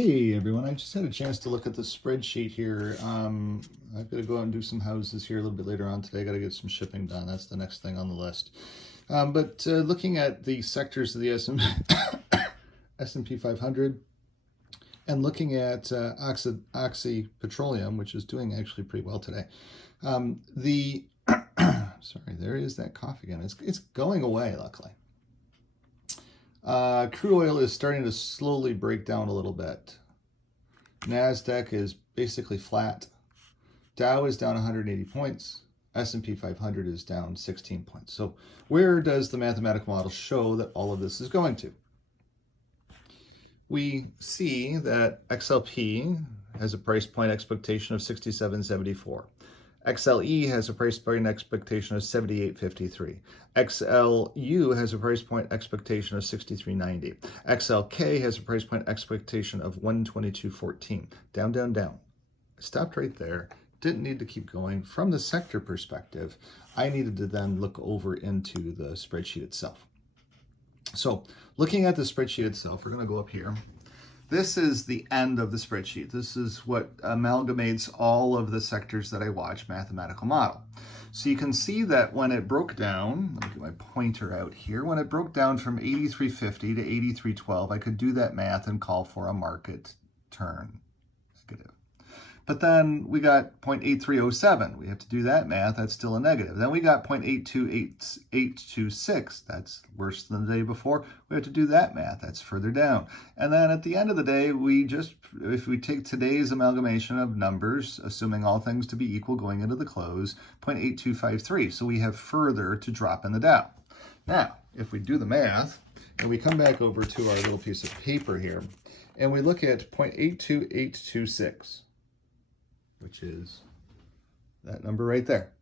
Hey everyone, I just had a chance to look at the spreadsheet here. I've got to go out and do some houses here a little bit later on today. I got to get some shipping done. That's the next thing on the list. But looking at the sectors of the S&P 500 and looking at Oxy Petroleum, which is doing actually pretty well today. Sorry, there is that cough again. It's going away, luckily. Crude oil is starting to slowly break down a little bit. NASDAQ is basically flat. Dow is down 180 points. S&P 500 is down 16 points. So where does the mathematical model show that all of this is going to? We see that XLP has a price point expectation of 67.74. XLE has a price point expectation of 78.53. XLU has a price point expectation of 63.90. XLK has a price point expectation of 122.14. Down, down, down. I stopped right there. Didn't need to keep going. From the sector perspective, I needed to then look over into the spreadsheet itself. So looking at the spreadsheet itself, we're going to go up here. This is the end of the spreadsheet. This is what amalgamates all of the sectors that I watch mathematical model. So you can see that when it broke down, let me get my pointer out here, when it broke down from 83.50 to 83.12, I could do that math and call for a market turn negative. But then we got 0.8307. We have to do that math. That's still a negative. Then we got 0.82826. That's worse than the day before. We have to do that math. That's further down. And then at the end of the day, if we take today's amalgamation of numbers, assuming all things to be equal going into the close, 0.8253. So we have further to drop in the Dow. Now, if we do the math, and we come back over to our little piece of paper here, and we look at 0.82826. which is that number right there,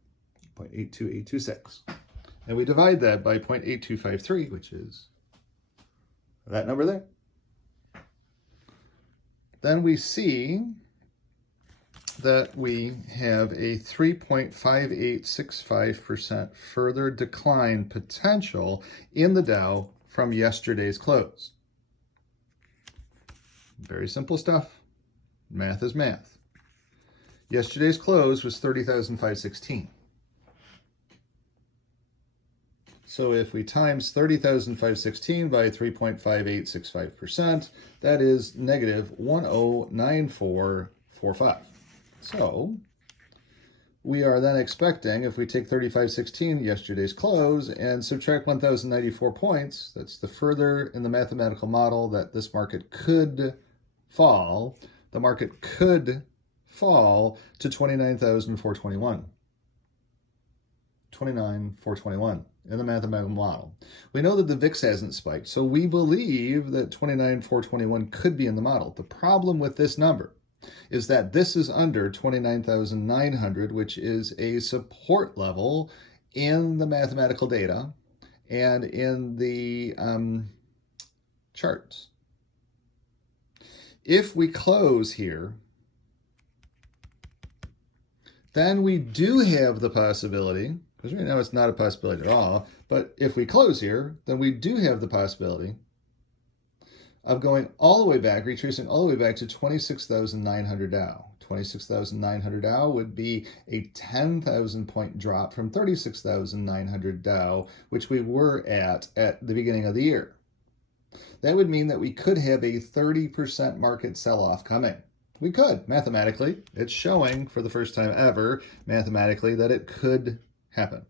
0.82826. And we divide that by 0.8253, which is that number there. Then we see that we have a 3.5865% further decline potential in the Dow from yesterday's close. Very simple stuff. Math is math. Yesterday's close was 30,516. So if we times 30,516 by 3.5865%, that is negative 109445. So we are then expecting, if we take 3516, yesterday's close, and subtract 1,094 points, that's the further in the mathematical model that this market could fall. The market could fall to 29,421. 29,421 in the mathematical model. We know that the VIX hasn't spiked, so we believe that 29,421 could be in the model. The problem with this number is that this is under 29,900, which is a support level in the mathematical data and in the charts. If we close here, then we do have the possibility, because right now it's not a possibility at all, but if we close here, then we do have the possibility of going all the way back, retracing all the way back to 26,900 Dow. 26,900 Dow would be a 10,000 point drop from 36,900 Dow, which we were at the beginning of the year. That would mean that we could have a 30% market sell-off coming. We could, mathematically. It's showing for the first time ever, mathematically, that it could happen.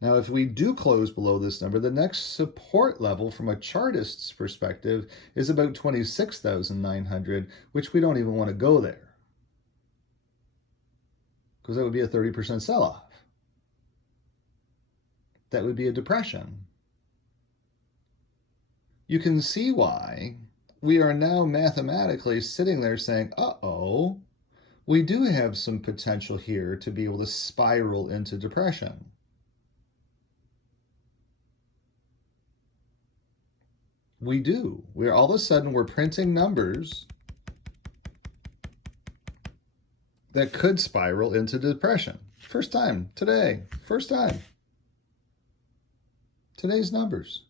Now, if we do close below this number, the next support level from a chartist's perspective is about 26,900, which we don't even want to go there, because that would be a 30% sell-off. That would be a depression. You can see why we are now mathematically sitting there saying, uh-oh, we do have some potential here to be able to spiral into depression. We do. All of a sudden, we're printing numbers that could spiral into depression. First time today. First time. Today's numbers.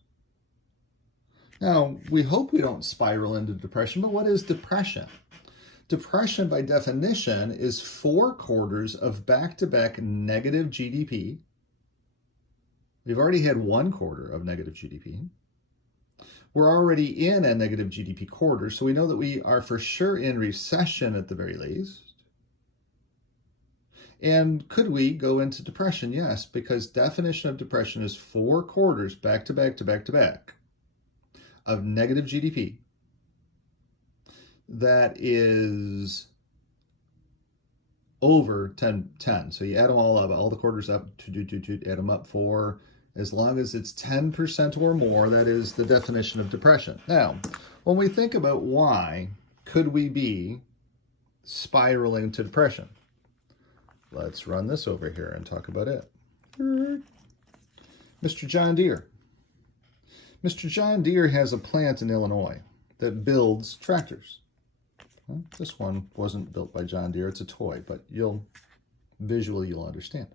Now, we hope we don't spiral into depression, but what is depression? Depression, by definition, is 4 quarters of back-to-back negative GDP. We've already had 1 quarter of negative GDP. We're already in a negative GDP quarter, so we know that we are for sure in recession at the very least. And could we go into depression? Yes, because definition of depression is 4 quarters back to back to back to back of negative GDP. That is over 10. So you add them all up, all the quarters up, add them up 4. As long as it's 10% or more, that is the definition of depression. Now, when we think about why could we be spiraling to depression, let's run this over here and talk about it. Mr. John Deere. Mr. John Deere has a plant in Illinois that builds tractors. Well, this one wasn't built by John Deere, it's a toy, but visually you'll understand.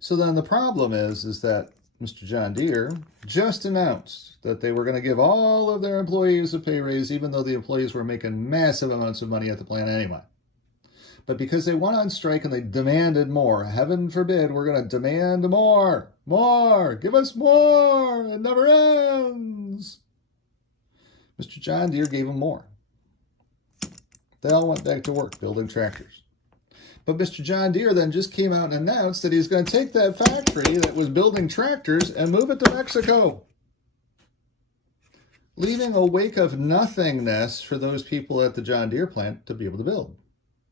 So then the problem is that Mr. John Deere just announced that they were going to give all of their employees a pay raise, even though the employees were making massive amounts of money at the plant anyway. But because they went on strike and they demanded more, heaven forbid, we're going to demand more, give us more, it never ends. Mr. John Deere gave them more. They all went back to work building tractors. But Mr. John Deere then just came out and announced that he's going to take that factory that was building tractors and move it to Mexico, leaving a wake of nothingness for those people at the John Deere plant to be able to build.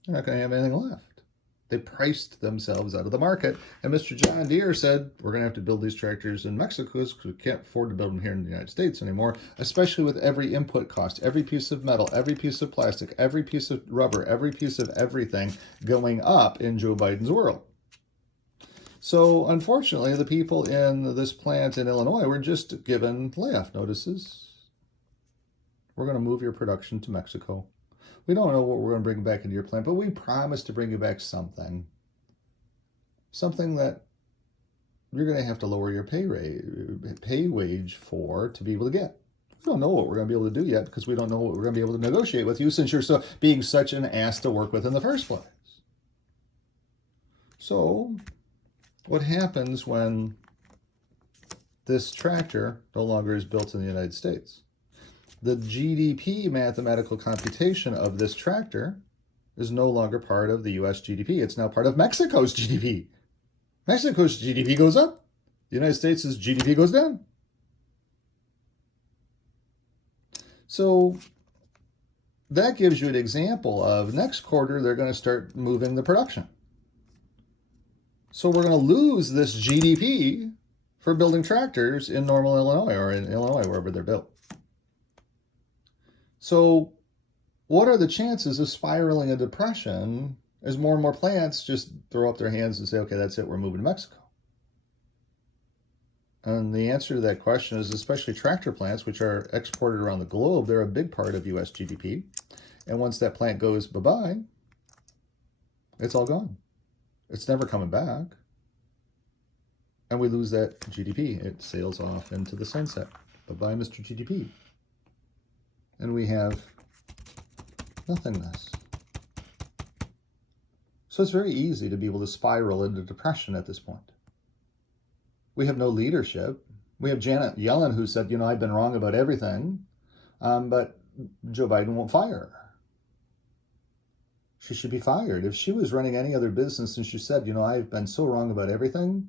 They're not going to have anything left. They priced themselves out of the market, and Mr. John Deere said, we're going to have to build these tractors in Mexico because we can't afford to build them here in the United States anymore, especially with every input cost, every piece of metal, every piece of plastic, every piece of rubber, every piece of everything going up in Joe Biden's world. So unfortunately, the people in this plant in Illinois were just given layoff notices. We're going to move your production to Mexico. We don't know what we're going to bring back into your plant, but we promise to bring you back something that you're going to have to lower your pay wage for to be able to get. We don't know what we're going to be able to do yet because we don't know what we're going to be able to negotiate with you since you're being such an ass to work with in the first place. So what happens when this tractor no longer is built in the United States? The GDP mathematical computation of this tractor is no longer part of the U.S. GDP. It's now part of Mexico's GDP. Mexico's GDP goes up. The United States' GDP goes down. So that gives you an example of next quarter, they're going to start moving the production. So we're going to lose this GDP for building tractors in Normal, Illinois, or in Illinois, wherever they're built. So what are the chances of spiraling a depression as more and more plants just throw up their hands and say, okay, that's it, we're moving to Mexico? And the answer to that question is, especially tractor plants, which are exported around the globe, they're a big part of U.S. GDP. And once that plant goes bye-bye, it's all gone. It's never coming back. And we lose that GDP. It sails off into the sunset. Bye-bye, Mr. GDP. And we have nothingness. So it's very easy to be able to spiral into depression at this point. We have no leadership. We have Janet Yellen who said, I've been wrong about everything, but Joe Biden won't fire her. She should be fired. If she was running any other business and she said, I've been so wrong about everything,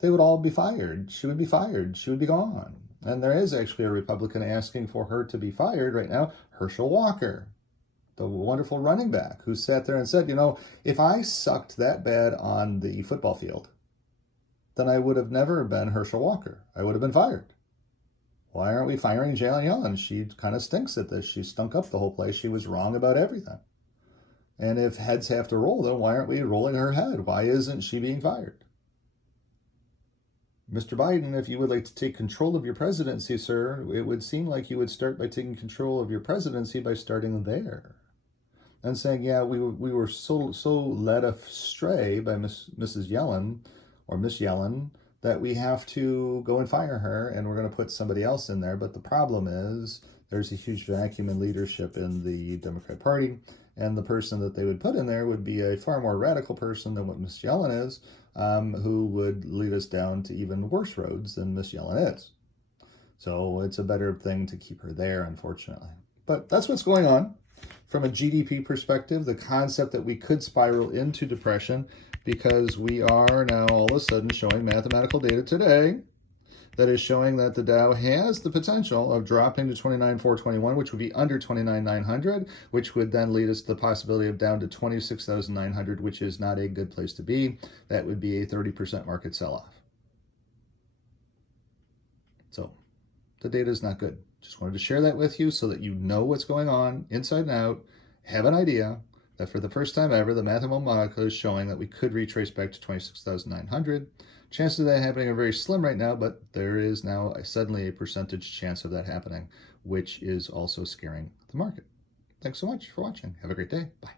they would all be fired. She would be fired. She would be gone. And there is actually a Republican asking for her to be fired right now, Herschel Walker, the wonderful running back who sat there and said, if I sucked that bad on the football field, then I would have never been Herschel Walker. I would have been fired. Why aren't we firing Janet Yellen? She kind of stinks at this. She stunk up the whole place. She was wrong about everything. And if heads have to roll, then why aren't we rolling her head? Why isn't she being fired? Mr. Biden, if you would like to take control of your presidency, sir, it would seem like you would start by taking control of your presidency by starting there. And saying, yeah, we were so led astray by Mrs. Yellen, or Miss Yellen, that we have to go and fire her and we're going to put somebody else in there. But the problem is there's a huge vacuum in leadership in the Democrat Party, and the person that they would put in there would be a far more radical person than what Miss Yellen is, who would lead us down to even worse roads than Miss Yellen is. So it's a better thing to keep her there, unfortunately. But that's what's going on. From a GDP perspective, the concept that we could spiral into depression because we are now all of a sudden showing mathematical data today that is showing that the Dow has the potential of dropping to 29,421, which would be under 29,900, which would then lead us to the possibility of down to 26,900, which is not a good place to be. That would be a 30% market sell-off. So the data is not good. Just wanted to share that with you so that you know what's going on inside and out, have an idea that for the first time ever, the mathematical model is showing that we could retrace back to 26,900. Chances of that happening are very slim right now, but there is now suddenly a percentage chance of that happening, which is also scaring the market. Thanks so much for watching. Have a great day. Bye.